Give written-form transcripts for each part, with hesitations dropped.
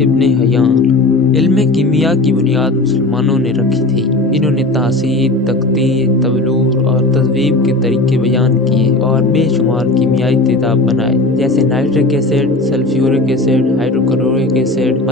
ابن حیان علم کیمیا کی بنیاد مسلمانوں نے رکھی تھی۔ انہوں نے تحسین، تقطیر، تبلور اور تذویب کے طریقے بیان کیے اور بے شمار کیمیائی تیزاب بنائے، جیسے nitric acid, sulphuric acid, hydrochloric acid,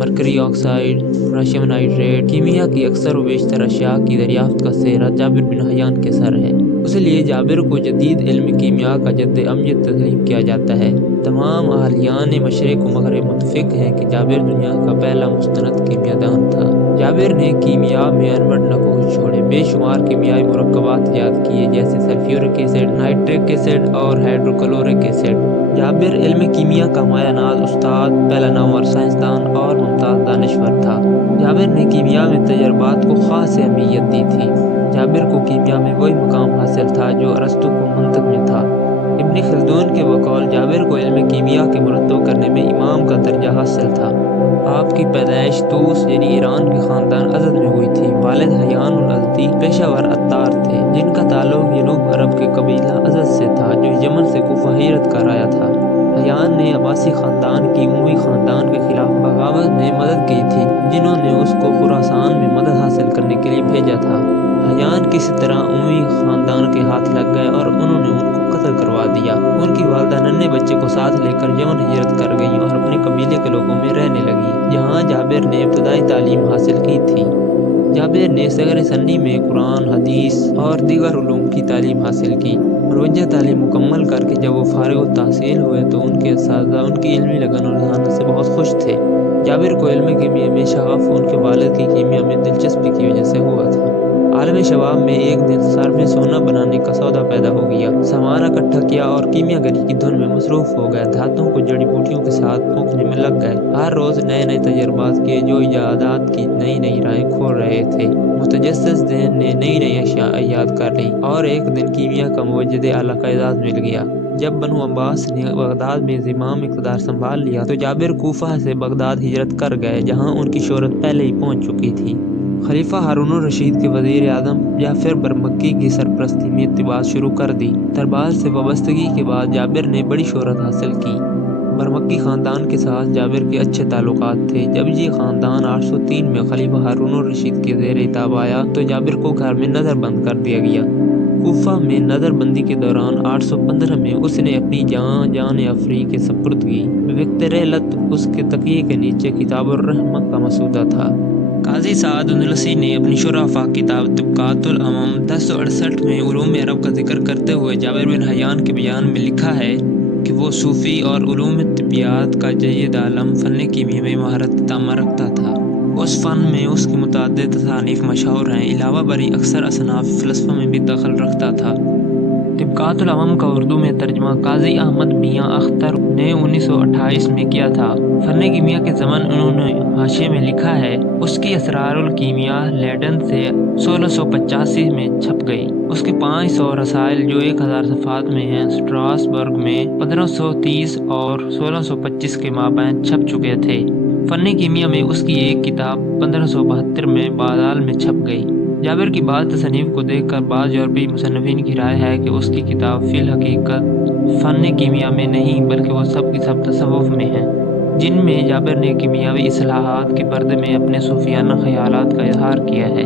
mercury oxide, potassium nitrate. کیمیا کی اکثر و بیشتر اشیاء کی دریافت کا سہرا جابر بن حیان کے سر ہے۔ اس لیے جابر کو جدید علم کیمیا کا جد امجد تسلیم کیا جاتا ہے۔ تمام اہلیان مشرق و مغرب متفق ہیں کہ جابر دنیا کا پہلا مستند کیمیا دان تھا۔ جابر نے کیمیا میں انور نقوش چھوڑے، بے شمار کیمیائی مرکبات ایجاد کیے، جیسے سلفیورک ایسڈ، نائٹرک ایسڈ اور ہائیڈروکلورک ایسڈ۔ جابر علم کیمیا کا مایہ ناز استاد، پہلا نامور سائنسدان اور ممتاز دانشور تھا۔ جابر نے کیمیا میں تجربات کو خاص اہمیت دی تھی۔ جابر کو کیمیا میں وہی مقام حاصل تھا جو ارسطو کو منطق میں تھا۔ ابن خلدون کے بقول جابر کو علم کیمیا کے مرتب کرنے میں امام کا درجہ حاصل تھا۔ آپ کی پیدائش طوس یعنی ایران کے خاندان ازد میں ہوئی تھی۔ والد حیان الازدی پیشہ ور عطار تھے، جن کا تعلق جنوب عرب کے قبیلہ ازد سے تھا جو یمن سے کوفہ ہجرت کر آیا تھا۔ حیان نے عباسی خاندان کی اموی خاندان کے خلاف بغاوت میں مدد کی تھی، جنہوں نے اس کو خراسان میں مدد حاصل کرنے کے لیے بھیجا تھا۔ حیان کسی طرح اموی خاندان کے ہاتھ لگ گئے اور انہوں نے ان کو قتل کروا دیا۔ ان کی والدہ ننھے بچے کو ساتھ لے کر یمن ہجرت کر گئیں اور اپنے قبیلے کے لوگوں میں رہنے لگیں، جہاں جابر نے ابتدائی تعلیم حاصل کی تھی۔ جابر نے صغر سنی میں قرآن، حدیث اور دیگر علوم کی تعلیم حاصل کی۔ مروجہ تعلیم مکمل کر کے جب وہ فارغ التحصیل ہوئے تو ان کے اساتذہ ان کی علمی لگن اور ذہانت سے بہت خوش تھے۔ جابر کو علم کیمیا میں شغف ان کے والد کی کیمیا میں دلچسپی کی وجہ سے ہوا تھا۔ عالم شباب میں ایک دن صرف سونا بنانے کا سودا پیدا ہو گیا۔ سامان اکٹھا کیا اور کیمیا گری کی دھن میں مصروف ہو گئے۔ دھاتوں کو جڑی بوٹیوں کے ساتھ پھونکنے میں لگ گئے۔ ہر روز نئے نئے تجربات کیے جو ایجادات کی نئی نئی راہیں کھول رہے تھے۔ متجسس ذہن نے نئی نئی اشیاء ایجاد کر لیں اور ایک دن کیمیا کا موجد اعلیٰ کا اعزاز مل گیا۔ جب بنو عباس نے بغداد میں زمام اقتدار سنبھال لیا تو جابر کوفہ سے بغداد ہجرت کر گئے، جہاں ان کی شہرت پہلے ہی پہنچ چکی تھی۔ خلیفہ ہارون الرشید کے وزیر اعظم جعفر برمکی کی سرپرستی میں اتباع شروع کر دی۔ دربار سے وابستگی کے بعد جابر نے بڑی شہرت حاصل کی۔ برمکی خاندان کے ساتھ جابر کے اچھے تعلقات تھے۔ جب یہ خاندان 803 میں خلیفہ ہارون الرشید کے زیر اطاعت آیا تو جابر کو گھر میں نظر بند کر دیا گیا۔ کوفہ میں نظر بندی کے دوران 815 میں اس نے اپنی جان افری کے سپرد کی۔ وقت رحلت اس کے تکیے کے نیچے کتاب الرحمہ کا مسودہ تھا۔ قاضی سعد اندلسی نے اپنی شرافہ کتاب طبقات الامم 1068 میں علوم عرب کا ذکر کرتے ہوئے جابر بن حیان کے بیان میں لکھا ہے کہ وہ صوفی اور علوم طبیعیات کا جید عالم فن کیمیا میں مہارت تامہ رکھتا تھا۔ اس فن میں اس کی متعدد تصانیف مشہور ہیں۔ علاوہ بری اکثر اصناف فلسفہ میں بھی دخل رکھتا تھا۔ طبقات الامم کا اردو میں ترجمہ قاضی احمد میاں اختر نے 1928 میں کیا تھا۔ فن کیمیا کے ضمن انہوں نے حاشیے میں لکھا ہے، اس کی اسرار الکیمیا لیڈن سے 1685 میں چھپ گئی۔ اس کے 500 رسائل جو 1000 صفحات میں ہیں سٹراسبرگ میں 1530 اور 1625 کے مابین چھپ چکے تھے۔ فن کیمیا میں اس کی ایک کتاب 1572 میں بادال میں چھپ گئی۔ جابر کی بعض تصانیف کو دیکھ کر بعض یورپی مصنفین کی رائے ہے کہ اس کی کتاب فی الحقیقت فن کیمیا میں نہیں بلکہ وہ سب کی سب تصوف میں ہیں، جن میں جابر نے کیمیاوی اصطلاحات کے پردے میں اپنے صوفیانہ خیالات کا اظہار کیا ہے۔